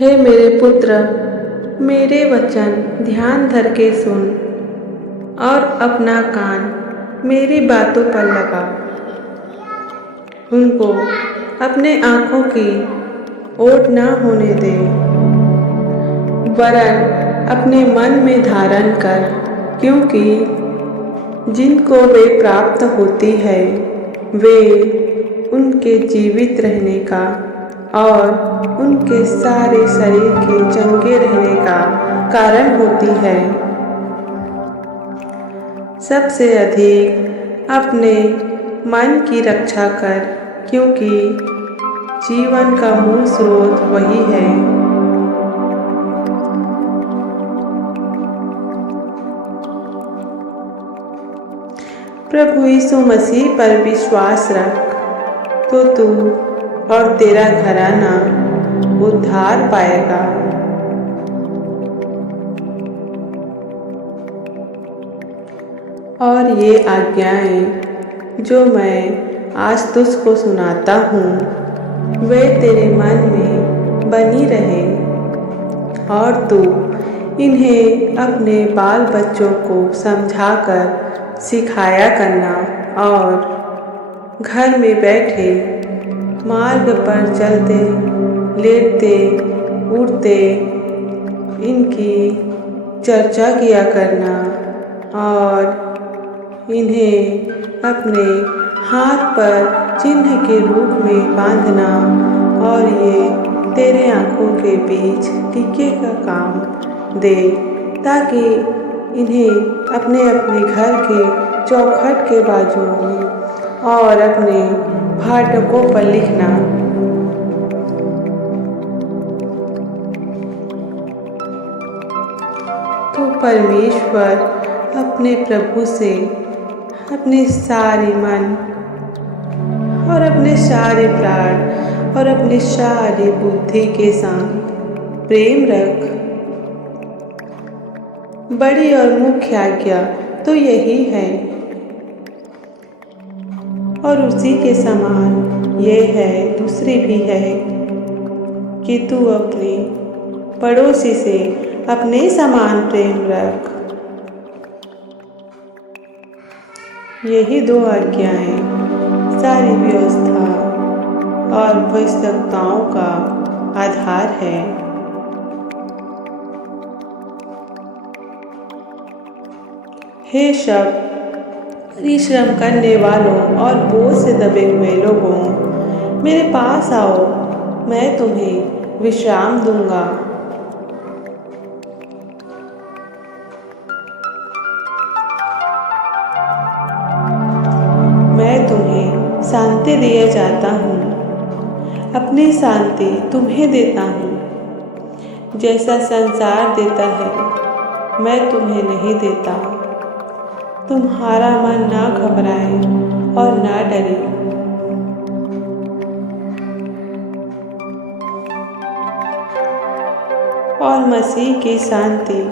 हे मेरे पुत्र, मेरे वचन ध्यान धर के सुन और अपना कान मेरी बातों पर लगा। उनको अपने आँखों की ओट ना होने दे, वरन अपने मन में धारण कर, क्योंकि जिनको वे प्राप्त होती है वे उनके जीवित रहने का और उनके सारे शरीर के चंगे रहने का कारण होती है। सबसे अधिक अपने मन की रक्षा कर, क्योंकि जीवन का मूल स्रोत वही है। प्रभु यीशु मसीह पर विश्वास रख तो तू और तेरा घराना उद्धार पाएगा। और ये आज्ञाएं जो मैं आज तुझको सुनाता हूँ वे तेरे मन में बनी रहे और तू इन्हें अपने बाल बच्चों को समझाकर सिखाया करना और घर में बैठे मार्ग पर चलते लेटते उठते इनकी चर्चा किया करना और इन्हें अपने हाथ पर चिन्ह के रूप में बांधना और ये तेरे आँखों के बीच टीके का काम दे, ताकि इन्हें अपने अपने घर के चौखट के बाजुओं में और अपने फाटकों पर लिखना। तो परमेश्वर अपने प्रभु से अपने सारे मन और अपने सारे प्राण और अपने सारी बुद्धि के साथ प्रेम रख। बड़ी और मुख्य आज्ञा तो यही है, और उसी के समान ये है दूसरी भी है कि तू अपने पड़ोसी से अपने समान प्रेम रख। यही दो आज्ञाएं सारी व्यवस्था और आवश्यकताओं का आधार है। हे सब परिश्रम करने वालों और बोझ से दबे हुए लोगों, मेरे पास आओ, मैं तुम्हें विश्राम दूंगा। मैं तुम्हें शांति दिया जाता हूँ, अपनी शांति तुम्हें देता हूँ। जैसा संसार देता है मैं तुम्हें नहीं देता। तुम्हारा मन ना घबराए और ना डरे। और मसीह की शांति,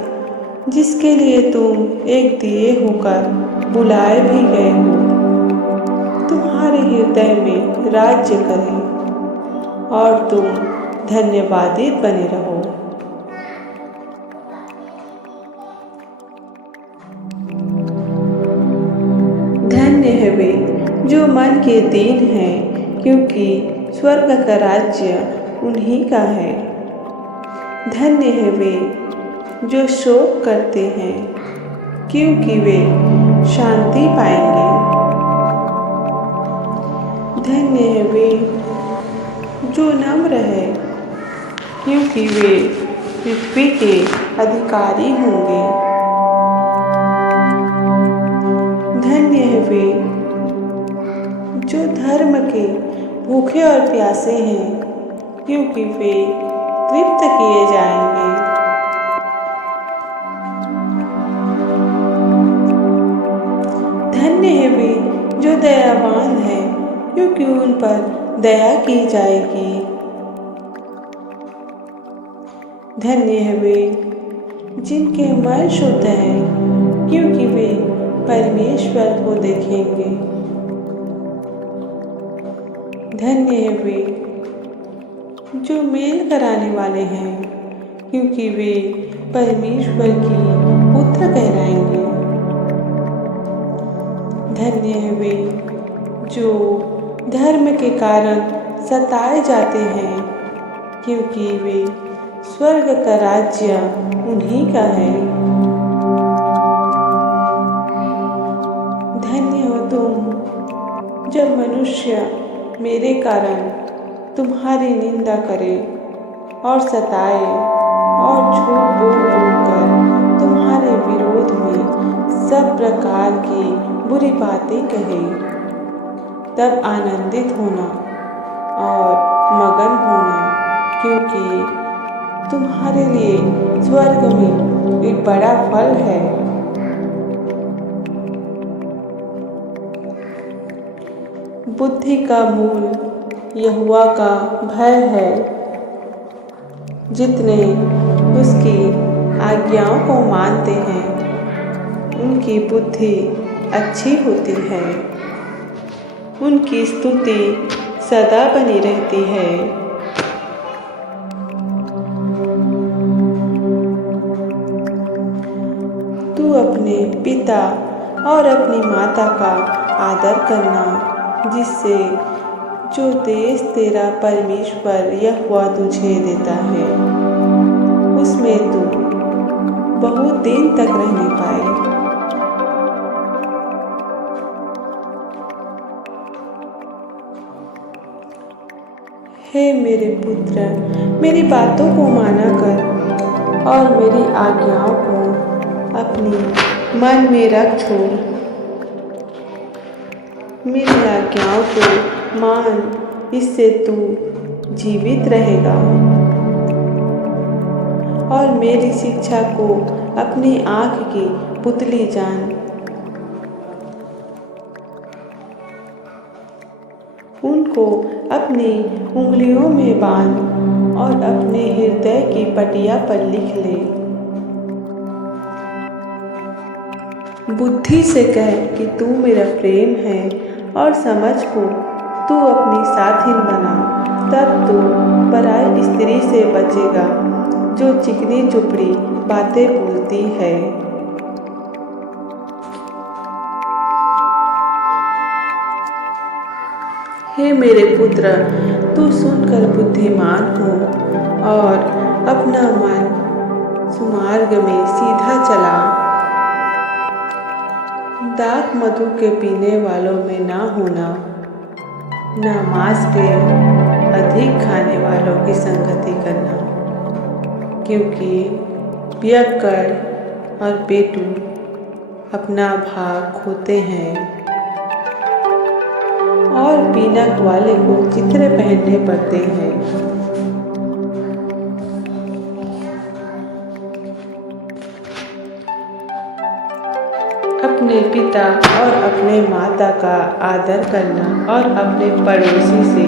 जिसके लिए तुम एक दिए होकर बुलाए भी गए हो, तुम्हारे हृदय में राज्य करे और तुम धन्यवादित बने रहो। धन्य है वे जो मन के दीन हैं, क्योंकि स्वर्ग का राज्य उन्हीं का है। धन्य है वे जो शोक करते हैं, क्योंकि वे शांति पाएंगे। धन्य है वे जो नम्र है, क्योंकि वे पृथ्वी के अधिकारी होंगे। धन्य है वे जो धर्म के भूखे और प्यासे हैं, क्योंकि वे तृप्त किए जाएंगे। धन्य है वे जो दयावान हैं, क्योंकि उन पर दया की जाएगी। धन्य है वे जिनके मन शुद्ध हैं, क्योंकि वे परमेश्वर को देखेंगे। धन्य है वे जो मेल कराने वाले हैं, क्योंकि वे परमेश्वर की पुत्र कहलाएंगे। धन्य है वे जो धर्म के कारण सताए जाते हैं, क्योंकि वे स्वर्ग का राज्य उन्हीं का है। धन्य हो तुम जब मनुष्य मेरे कारण तुम्हारी निंदा करे और सताए और झूठ बोल कर तुम्हारे विरोध में सब प्रकार की बुरी बातें कहे। तब आनंदित होना और मगन होना, क्योंकि तुम्हारे लिए स्वर्ग में एक बड़ा फल है। बुद्धि का मूल यहोवा का भय है। जितने उसकी आज्ञाओं को मानते हैं, उनकी बुद्धि अच्छी होती है, उनकी स्तुति सदा बनी रहती है। तू अपने पिता और अपनी माता का आदर करना, जिससे जो देश तेरा परमेश्वर यहोवा तुझे देता है, उसमें तू बहुत दिन तक रहने पाए। हे मेरे पुत्र, मेरी बातों को माना कर और मेरी आज्ञाओं को अपनी मन में रख छोड़। मेरी आज्ञाओं को मान, इससे तू जीवित रहेगा। और मेरी शिक्षा को अपनी आँख की पुतली जान। उनको अपनी उंगलियों में बांध और अपने हृदय की पटिया पर लिख ले। बुद्धि से कह कि तू मेरा प्रेम है, और समझ को तू अपनी साथिन बना। तब तू पराई स्त्री से बचेगा, जो चिकनी चुपड़ी बातें बोलती है। हे मेरे पुत्र, तू सुनकर बुद्धिमान हो और अपना मन सुमार्ग में सीधा चला। दाख मधु के पीने वालों में ना होना, न मांस के अधिक खाने वालों की संगति करना, क्योंकि पियक्कड़ और पेटू अपना भाग खोते हैं और पीनक वाले को चित्रे पहनने पड़ते हैं। अपने पिता और अपने माता का आदर करना और अपने पड़ोसी से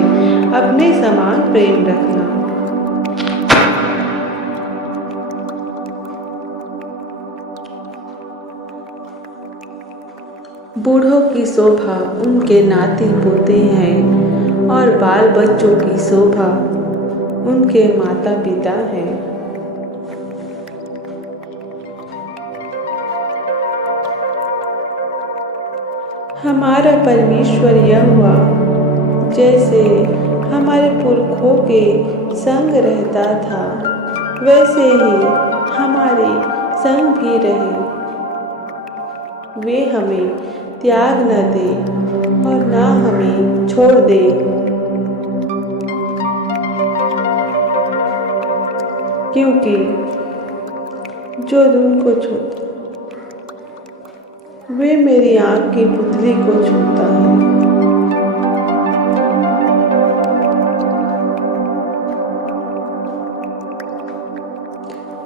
अपने समान प्रेम रखना। बूढ़ों की शोभा उनके नाती पोते हैं, और बाल बच्चों की शोभा उनके माता पिता हैं। हमारा परमेश्वर यहोवा जैसे हमारे पुरखों के संग रहता था, वैसे ही हमारे संग भी रहे। वे हमें त्याग न दे और ना हमें छोड़ दे, क्योंकि जो उनको छूता वे मेरी आँख की पुतली को छूता है।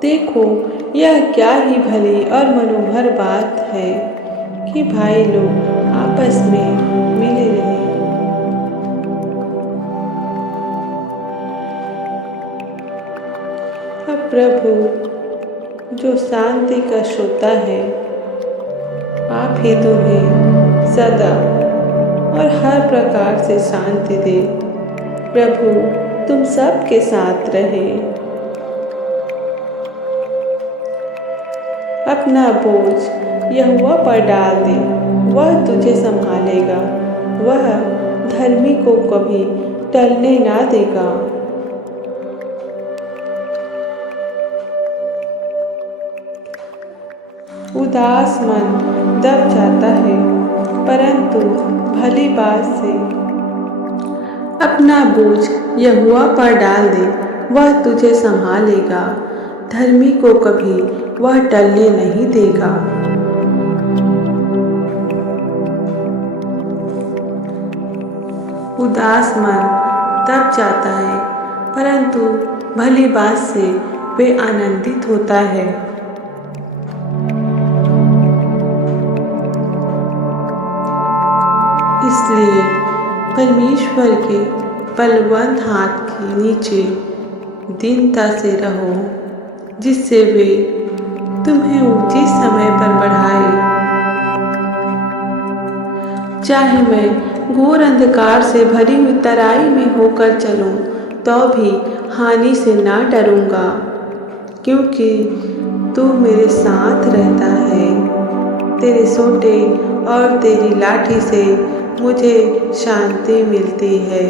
देखो, यह क्या ही भली और मनोहर बात है कि भाई लोग आपस में मिले रहे। अब प्रभु जो शांति का श्रोता है, आप ही तुम्हें सदा और हर प्रकार से शांति दे। प्रभु तुम सबके साथ रहे। अपना बोझ यहोवा पर डाल दे, वह तुझे संभालेगा। वह धर्मी को कभी टलने ना देगा। उदास मन दब जाता है, परंतु भली बात से अपना बोझ यहोवा पर डाल दे, वह तुझे संभालेगा। धर्मी को कभी वह टलने नहीं देगा। उदास मन दब जाता है, परंतु भली बात से वे आनंदित होता है। इसलिए परमेश्वर के बलवंत हाथ के नीचे दीनता से रहो, जिससे वे तुम्हें उचित समय पर बढ़ाए। चाहे मैं घोर अंधकार से भरी हुई तराई में होकर चलूं, तो भी हानि से ना डरूंगा, क्योंकि तू मेरे साथ रहता है। तेरे सोटे और तेरी लाठी से मुझे शांति मिलती है।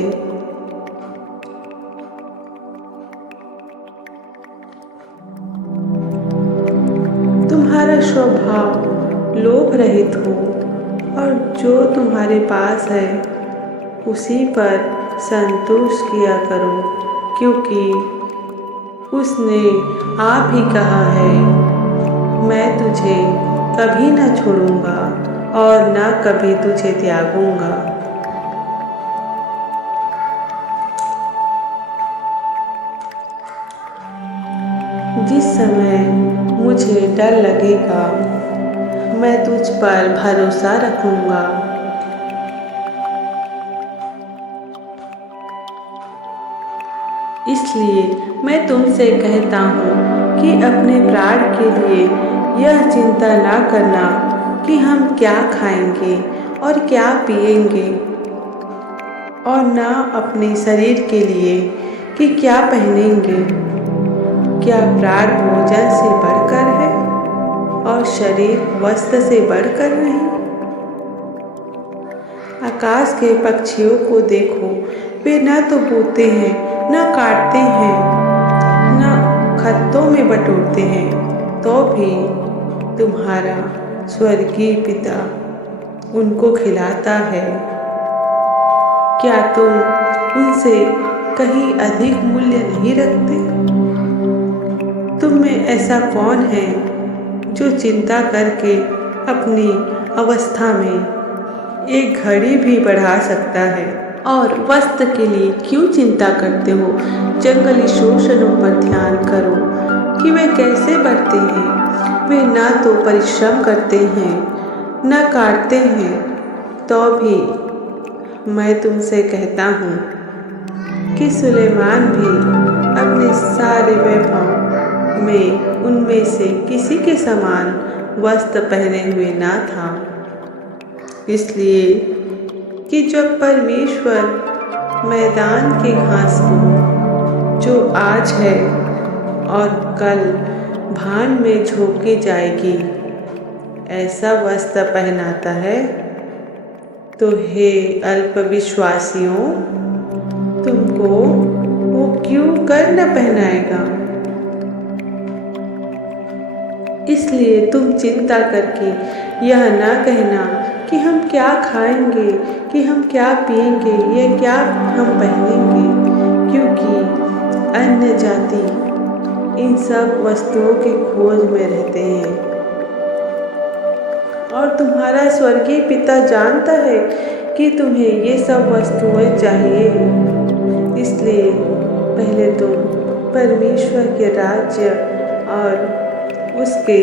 तुम्हारा स्वभाव लोभ रहित हो, और जो तुम्हारे पास है उसी पर संतोष किया करो, क्योंकि उसने आप ही कहा है, मैं तुझे कभी न छोड़ूंगा और न कभी तुझे त्यागूंगा। जिस समय मुझे डर लगेगा, मैं तुझ पर भरोसा रखूंगा। इसलिए मैं तुमसे कहता हूँ कि अपने प्राण के लिए यह चिंता ना करना कि हम क्या खाएंगे और क्या पिएंगे, और ना अपने शरीर के लिए कि क्या पहनेंगे। क्या प्राण भोजन से बढ़कर है और शरीर वस्त्र से बढ़कर नहीं? आकाश के पक्षियों को देखो, वे न तो बोते हैं, न काटते हैं, न खत्तों में बटोरते हैं, तो भी तुम्हारा स्वर्गीय पिता उनको खिलाता है। क्या तुम उनसे कहीं अधिक मूल्य नहीं रखते? तुम में ऐसा कौन है जो चिंता करके अपनी अवस्था में एक घड़ी भी बढ़ा सकता है? और वस्त्र के लिए क्यों चिंता करते हो? जंगली शोषणों पर ध्यान करो कि वे कैसे बढ़ते हैं। वे ना तो परिश्रम करते हैं, न काटते हैं, तो भी मैं तुमसे कहता हूँ कि सुलेमान भी अपने सारे वैभव में उनमें से किसी के समान वस्त्र पहने हुए ना था। इसलिए कि जब परमेश्वर मैदान के घास को, जो आज है और कल भान में झोंकी जाएगी, ऐसा वस्त्र पहनाता है, तो हे अल्पविश्वासियों, तुमको वो क्यों कर न पहनाएगा? इसलिए तुम चिंता करके यह ना कहना कि हम क्या खाएंगे, कि हम क्या पिएंगे, ये क्या हम पहनेंगे, क्योंकि अन्य जाति इन सब वस्तुओं की खोज में रहते हैं, और तुम्हारा स्वर्गीय पिता जानता है कि तुम्हें ये सब वस्तुएं चाहिए। इसलिए पहले तुम परमेश्वर के राज्य और उसके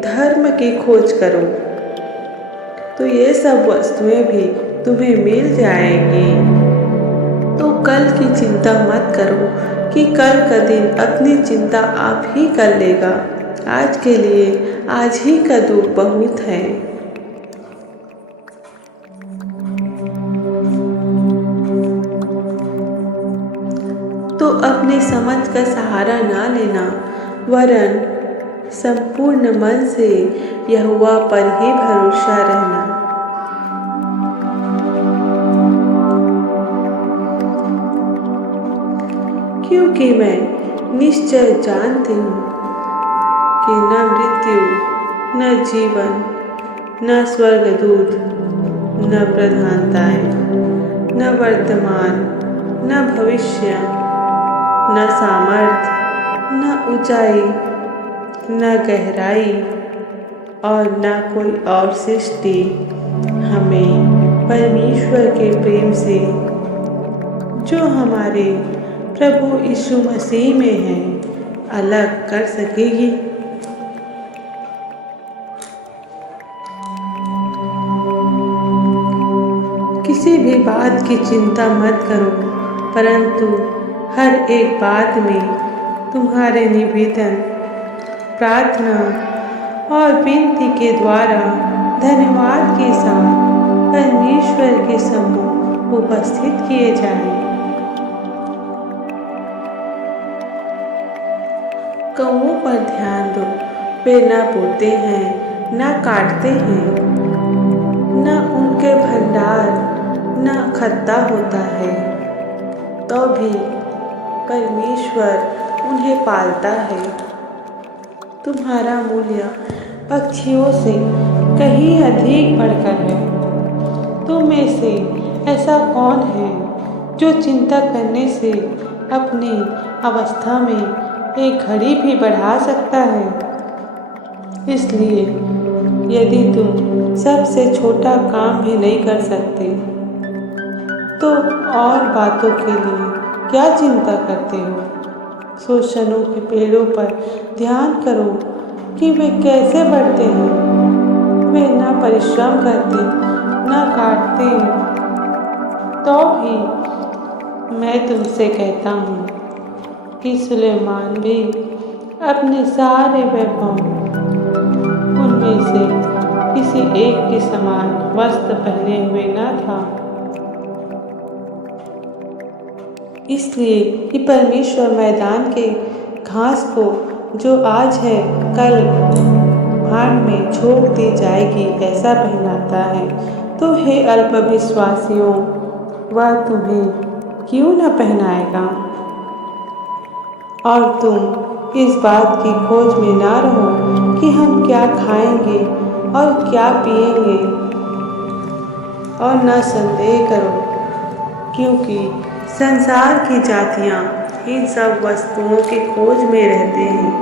धर्म की खोज करो, तो ये सब वस्तुएं भी तुम्हें मिल जाएंगी। तो कल की चिंता मत करो कि कल का दिन अपनी चिंता आप ही कर लेगा। आज के लिए आज ही का दुख बहुत है। तो अपनी समझ का सहारा ना लेना, वरन संपूर्ण मन से यहोवा पर ही भरोसा रहना। क्योंकि मैं निश्चय जानती हूँ कि न मृत्यु, न जीवन, न स्वर्गदूत, न प्रधानताएं, न वर्तमान, न भविष्य, न सामर्थ, न ऊंचाई, न गहराई और न कोई और सृष्टि हमें परमेश्वर के प्रेम से जो हमारे प्रभु यीशु मसीह में है अलग कर सकेगी। किसी भी बात की चिंता मत करो, परंतु हर एक बात में तुम्हारे निवेदन, प्रार्थना और विनती के द्वारा धन्यवाद के साथ परमेश्वर के सम्मुख उपस्थित किए जाएं। कौओं पर ध्यान दो, वे न बोते हैं, न काटते हैं, न उनके भंडार न खत्ता होता है, तो भी परमेश्वर उन्हें पालता है। तुम्हारा मूल्य पक्षियों से कहीं अधिक बढ़कर है। तुम में से ऐसा कौन है जो चिंता करने से अपनी अवस्था में एक घड़ी भी बढ़ा सकता है? इसलिए यदि तुम सबसे छोटा काम भी नहीं कर सकते, तो और बातों के लिए क्या चिंता करते हो? सोशनों के पेड़ों पर ध्यान करो कि वे कैसे बढ़ते हैं। वे ना परिश्रम करते, ना काटते, तो भी मैं तुमसे कहता हूँ कि सुलेमान भी अपने सारे वैभव उनमें से किसी एक के समान वस्त्र पहने हुए न था। इसलिए कि परमेश्वर मैदान के घास को जो आज है कल भाड़ में झोंक दी जाएगी ऐसा पहनाता है, तो हे अल्पविश्वासियों, वह तुम्हें क्यों न पहनाएगा? और तुम इस बात की खोज में ना रहो कि हम क्या खाएंगे और क्या पिएंगे, और न संदेह करो, क्योंकि संसार की जातियां इन सब वस्तुओं की खोज में रहते हैं,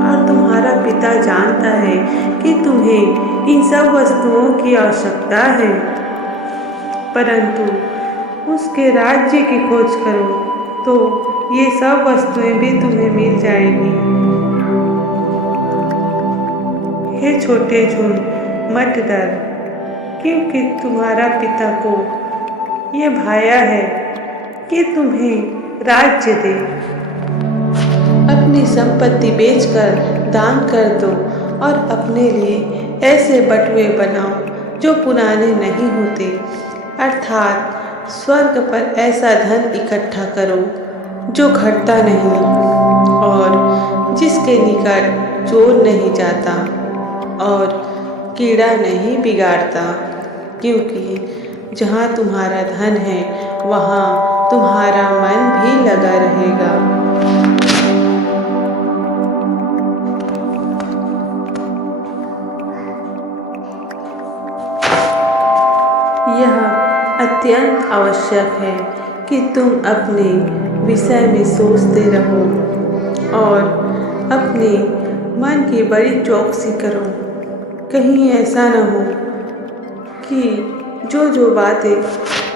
और तुम्हारा पिता जानता है कि तुम्हें इन सब वस्तुओं की आवश्यकता है। परंतु उसके राज्य की खोज करो तो ये सब वस्तुएं भी तुम्हें मिल जाएंगी। हे छोटे झुंड, मत डर, क्योंकि तुम्हारा पिता को ये भाया है कि तुम्हें राज्य दे। अपनी संपत्ति बेचकर दान कर दो और अपने लिए ऐसे बटुए बनाओ जो पुराने नहीं होते, अर्थात स्वर्ग पर ऐसा धन इकट्ठा करो जो घटता नहीं और जिसके निकट चोर नहीं जाता और कीड़ा नहीं बिगाड़ता, क्योंकि जहाँ तुम्हारा धन है वहाँ तुम्हारा मन भी लगा रहेगा। यह अत्यंत आवश्यक है कि तुम अपने विषय में सोचते रहो और अपने मन की बड़ी चौकसी करो। कहीं ऐसा न हो कि जो बातें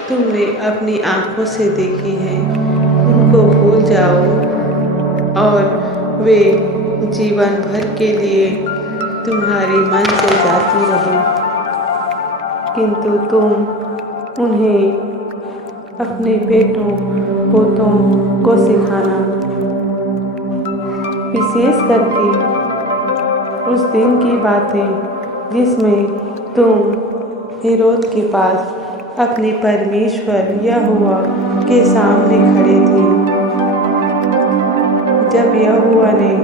तुमने अपनी आँखों से देखी हैं उनको भूल जाओ और वे जीवन भर के लिए तुम्हारे मन से जाती रहें, किंतु तुम उन्हें अपने बेटों पोतों को सिखाना, विशेष करके उस दिन की बातें जिसमें तुम हेरोद के पास अपने परमेश्वर यहोवा के सामने खड़े थे जब यहोवा ने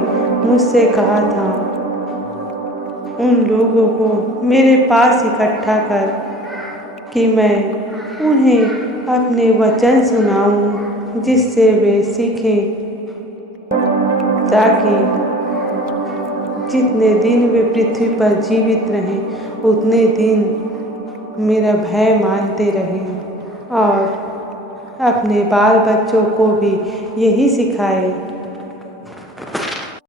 मुझसे कहा था, उन लोगों को मेरे पास इकट्ठा कर कि मैं उन्हें अपने वचन सुनाऊं, जिससे वे सीखें, ताकि जितने दिन वे पृथ्वी पर जीवित रहें उतने दिन मेरा भय मानते रहें और अपने बाल बच्चों को भी यही सिखाए